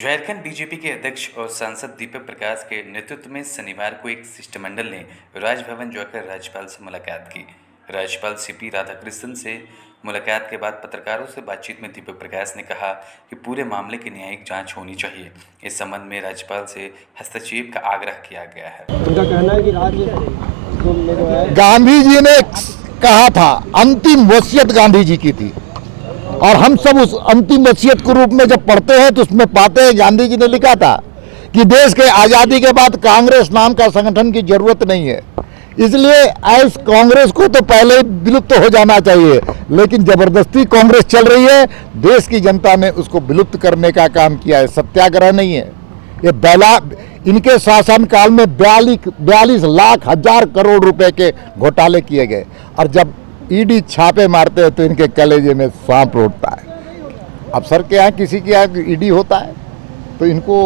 Jharkhand BJP के अध्यक्ष और सांसद दीपक प्रकाश के नेतृत्व में शनिवार को एक शिष्टमंडल ने राजभवन जाकर राज्यपाल से मुलाकात की। राज्यपाल सीपी राधाकृष्णन से मुलाकात के बाद पत्रकारों से बातचीत में दीपक प्रकाश ने कहा कि पूरे मामले की न्यायिक जांच होनी चाहिए। इस संबंध में राज्यपाल से हस्तक्षेप का आग्रह किया गया है। उनका कहना है कि गांधी जी ने कहा था, अंतिम वसीयत गांधी जी की थी और हम सब उस अंतिम वसीयत के रूप में जब पढ़ते हैं तो उसमें पाते हैं गांधी जी ने लिखा था कि देश के आज़ादी के बाद कांग्रेस नाम का संगठन की जरूरत नहीं है, इसलिए इस कांग्रेस को तो पहले ही विलुप्त हो जाना चाहिए। लेकिन जबरदस्ती कांग्रेस चल रही है, देश की जनता ने उसको विलुप्त करने का काम किया है, सत्याग्रह नहीं है। ये इनके शासनकाल में 42 लाख हजार करोड़ रुपए के घोटाले किए गए और जब ईडी छापे मारते हैं तो इनके कलेजे में सांप उठता है। अफसर के यहाँ किसी के यहाँ ईडी होता है तो इनको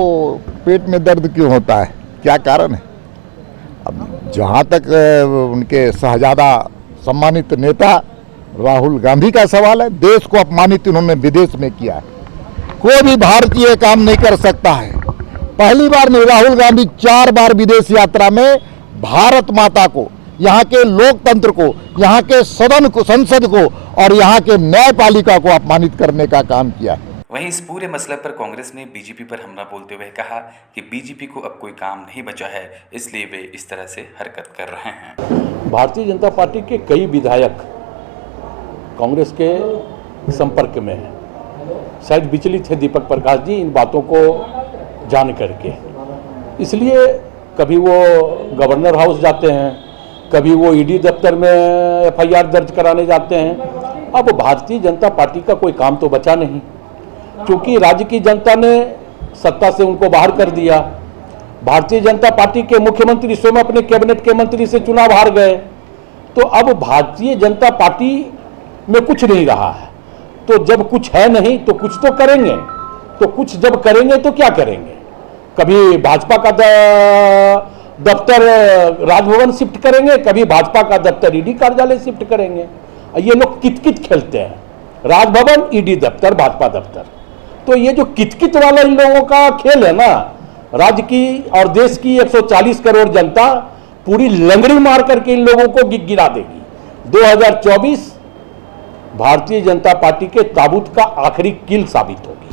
पेट में दर्द क्यों होता है, क्या कारण है? अब जहाँ तक उनके शहजादा सम्मानित नेता राहुल गांधी का सवाल है, देश को अपमानित उन्होंने विदेश में किया है। कोई भी भारतीय काम नहीं कर सकता है। पहली बार नहीं, राहुल गांधी 4 बार विदेश यात्रा में भारत माता को, यहाँ के लोकतंत्र को, यहाँ के सदन को, संसद को और यहाँ के न्यायपालिका को अपमानित करने का काम किया है। वहीं इस पूरे मसले पर कांग्रेस ने बीजेपी पर हमला बोलते हुए कहा कि बीजेपी को अब कोई काम नहीं बचा है, इसलिए वे इस तरह से हरकत कर रहे हैं। भारतीय जनता पार्टी के कई विधायक कांग्रेस के संपर्क में हैं। शायद विचलित है दीपक प्रकाश जी इन बातों को जान करके, इसलिए कभी वो गवर्नर हाउस जाते हैं, कभी वो ईडी दफ्तर में एफआईआर दर्ज कराने जाते हैं। अब भारतीय जनता पार्टी का कोई काम तो बचा नहीं, क्योंकि राज्य की जनता ने सत्ता से उनको बाहर कर दिया। भारतीय जनता पार्टी के मुख्यमंत्री स्वयं अपने कैबिनेट के मंत्री से चुनाव हार गए, तो अब भारतीय जनता पार्टी में कुछ नहीं रहा है। तो जब कुछ है नहीं तो कुछ तो करेंगे, तो कुछ जब करेंगे तो क्या करेंगे? कभी भाजपा का दफ्तर राजभवन शिफ्ट करेंगे, कभी भाजपा का दफ्तर ईडी कार्यालय शिफ्ट करेंगे। ये लोग कित-कित खेलते हैं, राजभवन, ईडी दफ्तर, भाजपा दफ्तर। तो ये जो कित-कित वाला इन लोगों का खेल है ना, राज्य की और देश की 140 करोड़ जनता पूरी लंगड़ी मार करके इन लोगों को गिरा देगी। 2024 भारतीय जनता पार्टी के ताबूत का आखिरी कील साबित होगी।